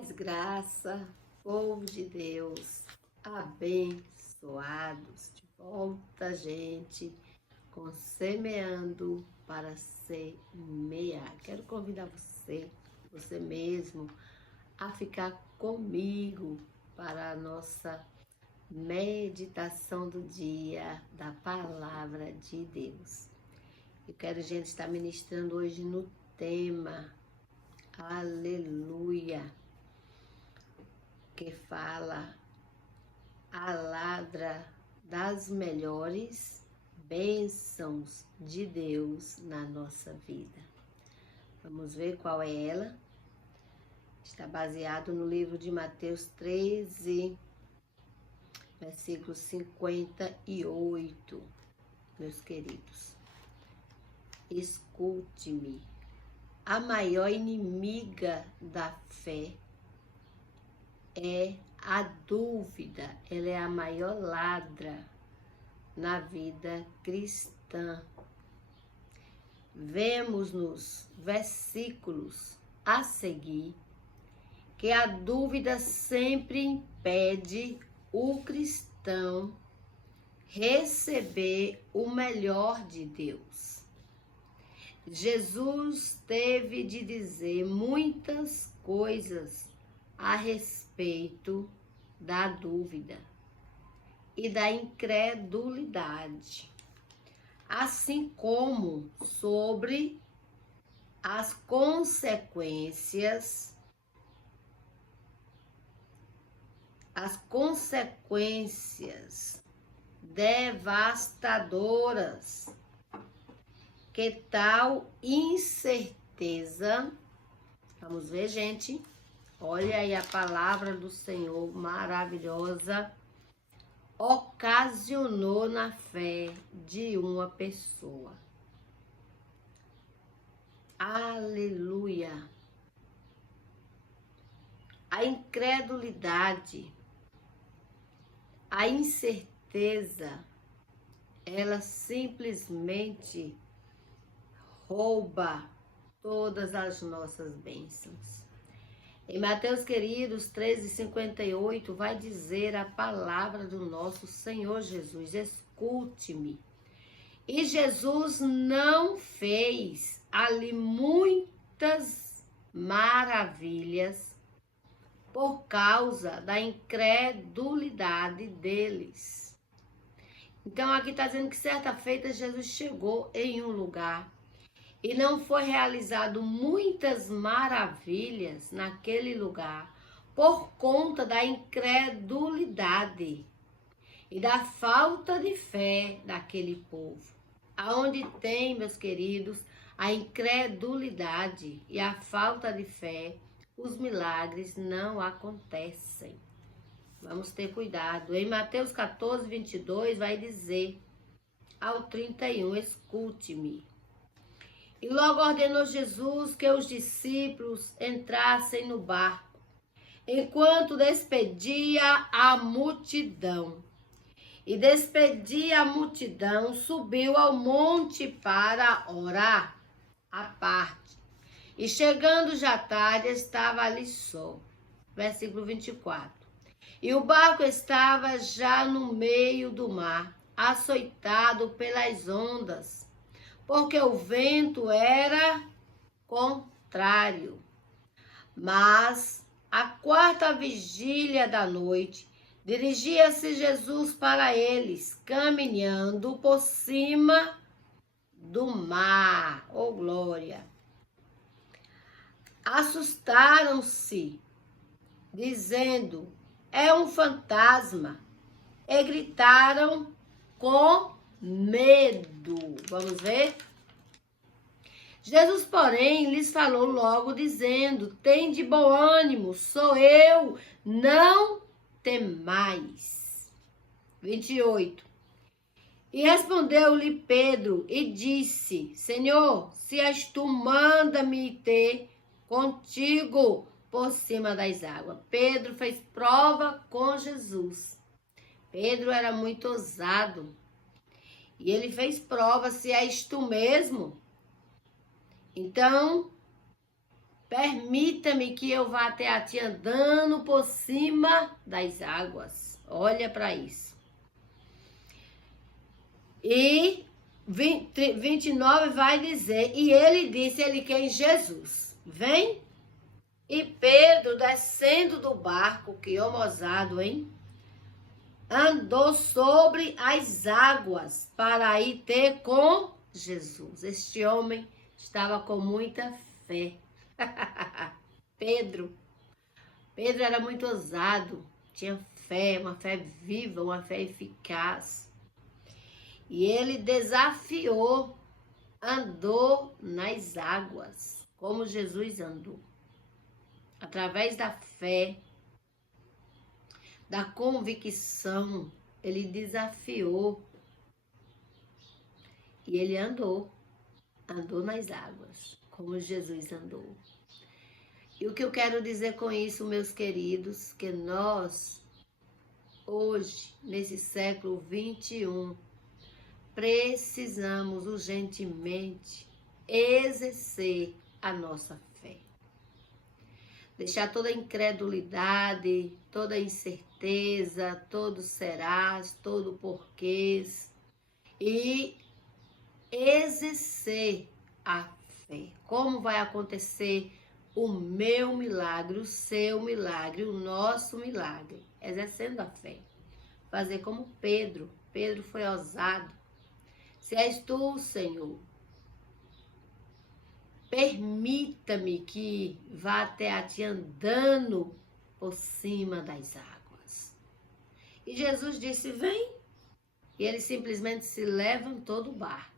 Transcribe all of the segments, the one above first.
Paz, graça, povo de Deus, abençoados. De volta, gente, com Semeando para Semear. Quero convidar você mesmo, a ficar comigo para a nossa meditação do dia da Palavra de Deus. Eu quero, gente, estar ministrando hoje no tema Aleluia, que fala a ladra das melhores bênçãos de Deus na nossa vida. Vamos ver qual é ela. Está baseado no livro de Mateus 13, versículo 58, meus queridos. Escute-me. A maior inimiga da fé é a dúvida. Ela é a maior ladra na vida cristã. Vemos nos versículos a seguir que a dúvida sempre impede o cristão receber o melhor de Deus. Jesus teve de dizer muitas coisas a respeito da dúvida e da incredulidade, assim como sobre as consequências devastadoras que tal incerteza, vamos ver, gente, olha aí a palavra do Senhor maravilhosa, ocasionou na fé de uma pessoa. Aleluia! A incredulidade, a incerteza, ela simplesmente rouba todas as nossas bênçãos. Em Mateus, queridos, 13:58, vai dizer a palavra do nosso Senhor Jesus: escute-me. E Jesus não fez ali muitas maravilhas por causa da incredulidade deles. Então aqui está dizendo que certa feita Jesus chegou em um lugar e não foi realizado muitas maravilhas naquele lugar por conta da incredulidade e da falta de fé daquele povo. Aonde tem, meus queridos, a incredulidade e a falta de fé, os milagres não acontecem. Vamos ter cuidado. Em Mateus 14:22 vai dizer ao 31, escute-me. E logo ordenou Jesus que os discípulos entrassem no barco, enquanto despedia a multidão. E despedia a multidão, subiu ao monte para orar à parte. E chegando já tarde, estava ali só. Versículo 24. E o barco estava já no meio do mar, açoitado pelas ondas, porque o vento era contrário. Mas, à quarta vigília da noite, dirigia-se Jesus para eles, caminhando por cima do mar. Oh, glória! Assustaram-se, dizendo, é um fantasma, e gritaram com medo. Vamos ver? Jesus, porém, lhes falou logo, dizendo, tende bom ânimo, sou eu, não temais. 28. E respondeu-lhe Pedro e disse, Senhor, se és tu, manda-me ter contigo por cima das águas. Pedro fez prova com Jesus. Pedro era muito ousado. E ele fez prova, se és tu mesmo. Então, Permita-me que eu vá até a ti andando por cima das águas. Olha para isso. E 29 vai dizer, e ele disse, ele quem? Jesus, vem. E Pedro, descendo do barco, que homozado, hein? Andou sobre as águas para ir ter com Jesus. Este homem estava com muita fé. Pedro era muito ousado, tinha fé, uma fé viva, uma fé eficaz. E ele desafiou, andou nas águas, como Jesus andou. Através da fé, da convicção, ele desafiou. E ele andou nas águas, como Jesus andou. E o que eu quero dizer com isso, meus queridos, que nós, hoje, nesse século 21, precisamos urgentemente exercer a nossa fé. Deixar toda a incredulidade, toda a incerteza, todo serás, todo porquês e exercer a fé. Como vai acontecer o meu milagre, o seu milagre, o nosso milagre? Exercendo a fé. Fazer como Pedro. Pedro foi ousado. Se és tu, Senhor, permita-me que vá até a ti andando por cima das águas. E Jesus disse, vem. E ele simplesmente se levantou do barco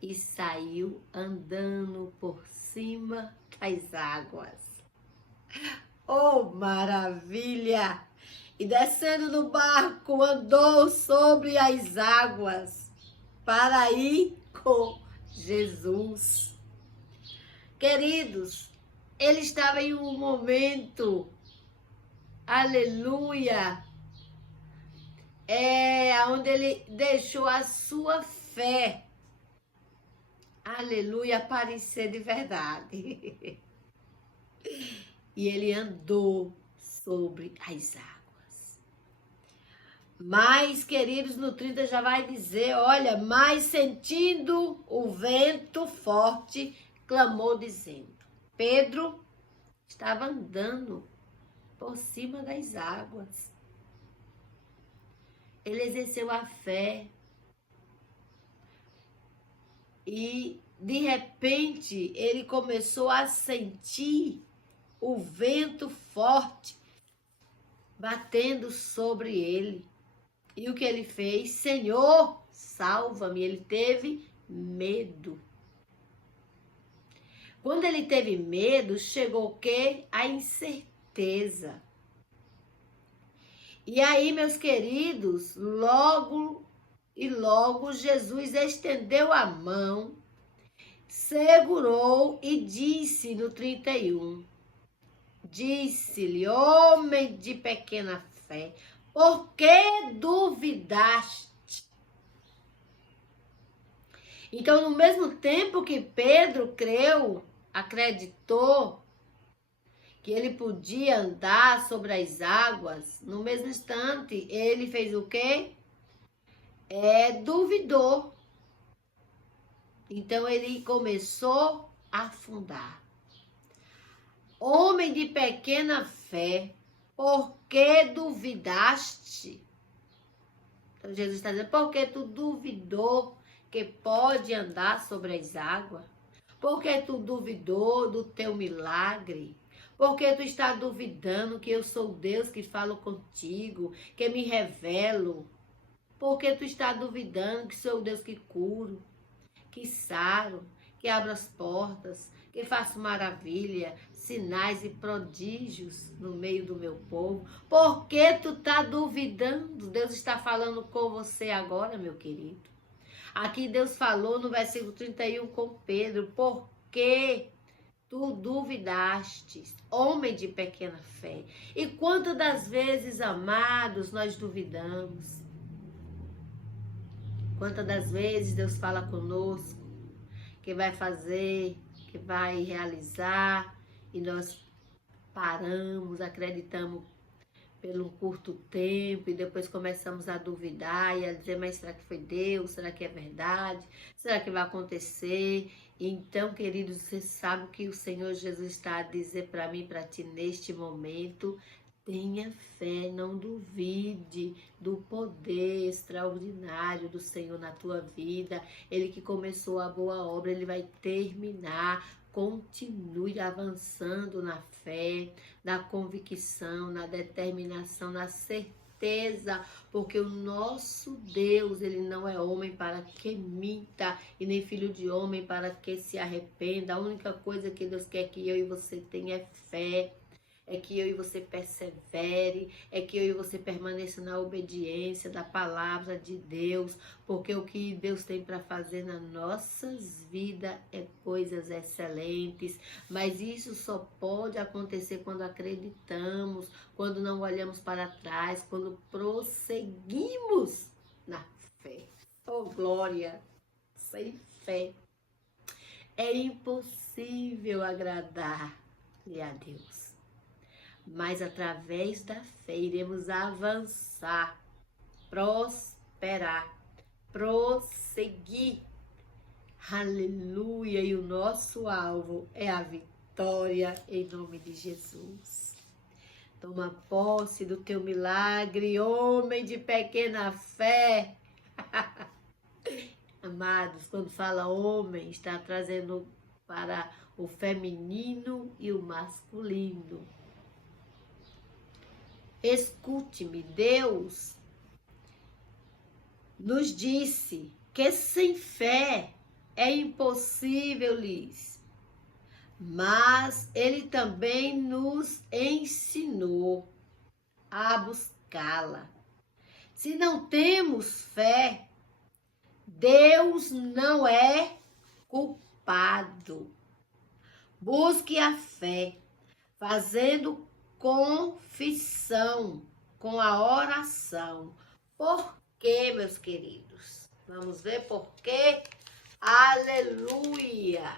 e saiu andando por cima das águas. Oh, maravilha! E descendo do barco, andou sobre as águas para ir com Jesus. Queridos, ele estava em um momento, aleluia, onde ele deixou a sua fé, aleluia, aparecer de verdade. E ele andou sobre as águas. Mas, queridos, no 30 já vai dizer, olha, mas sentindo o vento forte, clamou dizendo, Pedro estava andando por cima das águas. Ele exerceu a fé. E, de repente, ele começou a sentir o vento forte batendo sobre ele. E o que ele fez? Senhor, salva-me. Ele teve medo. Quando ele teve medo, chegou o quê? A incerteza. E aí, meus queridos, logo Jesus estendeu a mão, segurou e disse no 31, disse-lhe, homem de pequena fé, por que duvidaste? Então, no mesmo tempo que Pedro creu, acreditou que ele podia andar sobre as águas, no mesmo instante, ele fez o quê? Duvidou. Então, ele começou a afundar. Homem de pequena fé, por que duvidaste? Então, Jesus está dizendo, por que tu duvidou que pode andar sobre as águas? Por que tu duvidou do teu milagre? Por que tu está duvidando que eu sou Deus que falo contigo, que me revelo? Por que tu está duvidando que sou Deus que curo, que saro, que abro as portas, que faço maravilha, sinais e prodígios no meio do meu povo? Por que tu está duvidando? Deus está falando com você agora, meu querido. Aqui Deus falou no versículo 31 com Pedro, por que tu duvidaste, homem de pequena fé? E quantas das vezes, amados, nós duvidamos? Quantas das vezes Deus fala conosco que vai fazer, que vai realizar, e nós paramos, acreditamos pelo um curto tempo e depois começamos a duvidar e a dizer, mas será que foi Deus? Será que é verdade? Será que vai acontecer? Então, queridos, você sabe o que o Senhor Jesus está a dizer para mim, para ti neste momento? Tenha fé, não duvide do poder extraordinário do Senhor na tua vida. Ele que começou a boa obra, ele vai terminar. Continue avançando na fé, na convicção, na determinação, na certeza, porque o nosso Deus, ele não é homem para que minta e nem filho de homem para que se arrependa. A única coisa que Deus quer que eu e você tenha é fé. É que eu e você persevere, é que eu e você permaneça na obediência da palavra de Deus, porque o que Deus tem para fazer nas nossas vidas é coisas excelentes, mas isso só pode acontecer quando acreditamos, quando não olhamos para trás, quando prosseguimos na fé. Oh, glória! Sem fé é impossível agradar-lhe a Deus. Mas através da fé iremos avançar, prosperar, prosseguir. Aleluia! E o nosso alvo é a vitória em nome de Jesus. Toma posse do teu milagre, homem de pequena fé. Amados, quando fala homem, está trazendo para o feminino e o masculino. Escute-me, Deus nos disse que sem fé é impossível lhes, mas Ele também nos ensinou a buscá-la. Se não temos fé, Deus não é culpado. Busque a fé, fazendo confissão com a oração. Por quê, meus queridos? Vamos ver por quê? Aleluia!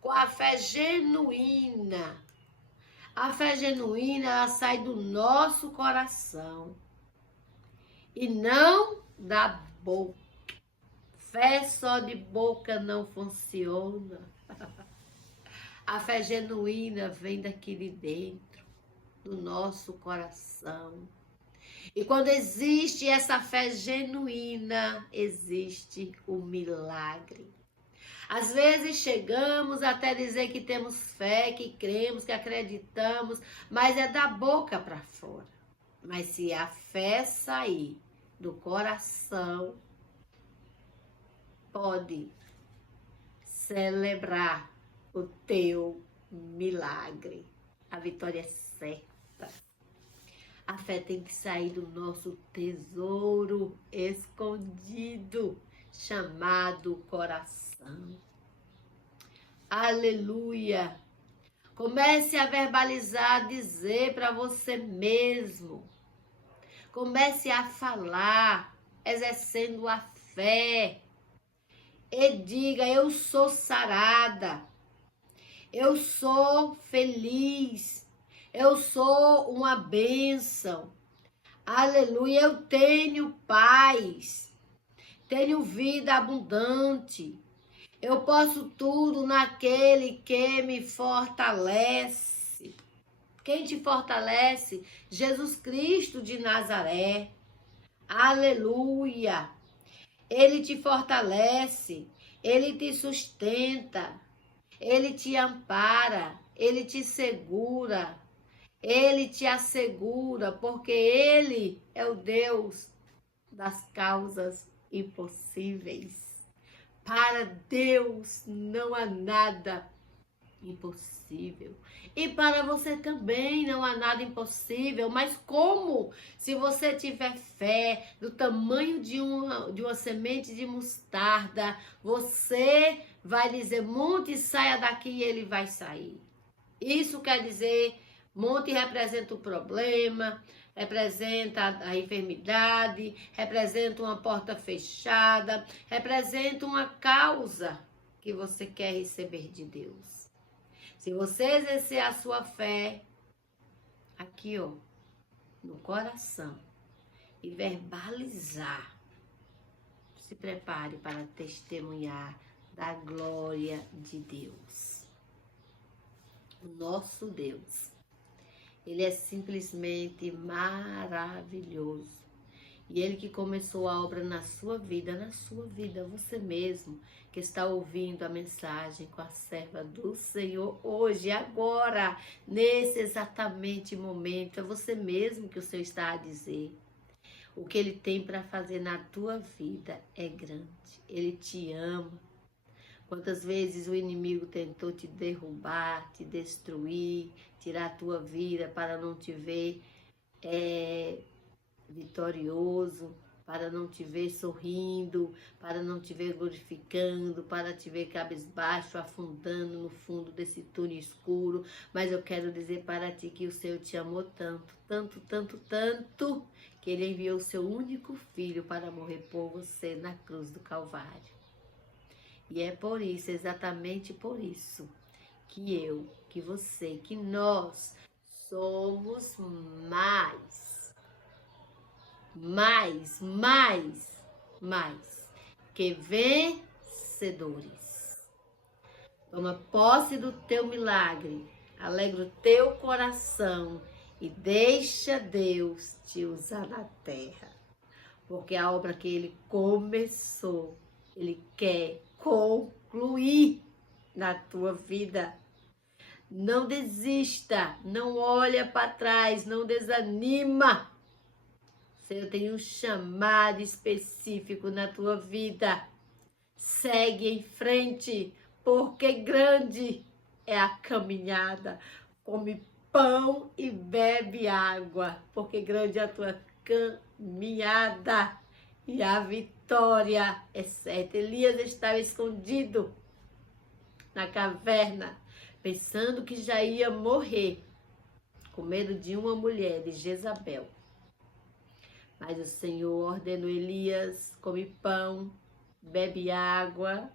Com a fé genuína. A fé genuína, ela sai do nosso coração e não da boca. Fé só de boca não funciona. A fé genuína vem daqui de dentro, do nosso coração. E quando existe essa fé genuína, existe o milagre. Às vezes chegamos até dizer que temos fé, que cremos, que acreditamos, mas é da boca para fora. Mas se a fé sair do coração, pode celebrar o teu milagre. A vitória é certa. A fé tem que sair do nosso tesouro escondido, chamado coração. Aleluia! Comece a verbalizar, dizer para você mesmo. Comece a falar, exercendo a fé. E diga, eu sou sarada. Eu sou feliz. Eu sou uma bênção. Aleluia. Eu tenho paz. Tenho vida abundante. Eu posso tudo naquele que me fortalece. Quem te fortalece? Jesus Cristo de Nazaré. Aleluia. Ele te fortalece. Ele te sustenta. Ele te ampara. Ele te segura. Ele te assegura, porque Ele é o Deus das causas impossíveis. Para Deus não há nada impossível. E para você também não há nada impossível. Mas como? Se você tiver fé do tamanho de uma semente de mostarda, você vai dizer, monte, saia daqui, e ele vai sair. Isso quer dizer, monte representa o problema, representa a enfermidade, representa uma porta fechada, representa uma causa que você quer receber de Deus. Se você exercer a sua fé aqui, ó, no coração e verbalizar, se prepare para testemunhar da glória de Deus. O nosso Deus, Ele é simplesmente maravilhoso. E Ele que começou a obra na sua vida, você mesmo que está ouvindo a mensagem com a serva do Senhor hoje, agora, nesse exatamente momento, é você mesmo que o Senhor está a dizer. O que Ele tem para fazer na tua vida é grande. Ele te ama. Quantas vezes o inimigo tentou te derrubar, te destruir, tirar a tua vida para não te ver vitorioso, para não te ver sorrindo, para não te ver glorificando, para te ver cabisbaixo, afundando no fundo desse túnel escuro. Mas eu quero dizer para ti que o Senhor te amou tanto, tanto, tanto, tanto, que Ele enviou o seu único filho para morrer por você na cruz do Calvário. E é por isso, exatamente por isso, que eu, que você, que nós somos mais que vencedores. Toma posse do teu milagre, alegra o teu coração e deixa Deus te usar na terra. Porque a obra que Ele começou, Ele quer concluir na tua vida. Não desista, não olha para trás, não desanima. O Senhor tem um chamado específico na tua vida. Segue em frente, porque grande é a caminhada. Come pão e bebe água, porque grande é a tua caminhada. E a vitória é certa. Elias estava escondido na caverna, pensando que já ia morrer, com medo de uma mulher, de Jezabel. Mas o Senhor ordenou Elias, come pão, bebe água,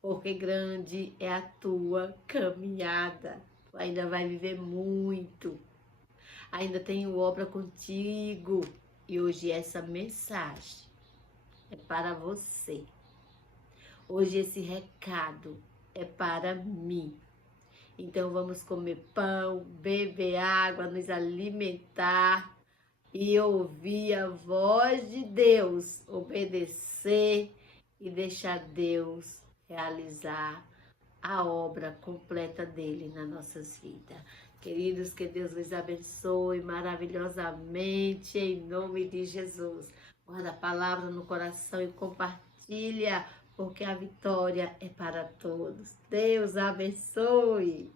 porque grande é a tua caminhada. Tu ainda vai viver muito. Ainda tenho obra contigo. E hoje essa mensagem é para você. Hoje esse recado é para mim. Então vamos comer pão, beber água, nos alimentar e ouvir a voz de Deus, obedecer e deixar Deus realizar a obra completa dele nas nossas vidas. Queridos, que Deus os abençoe maravilhosamente, em nome de Jesus. Guarda a palavra no coração e compartilha, porque a vitória é para todos. Deus abençoe.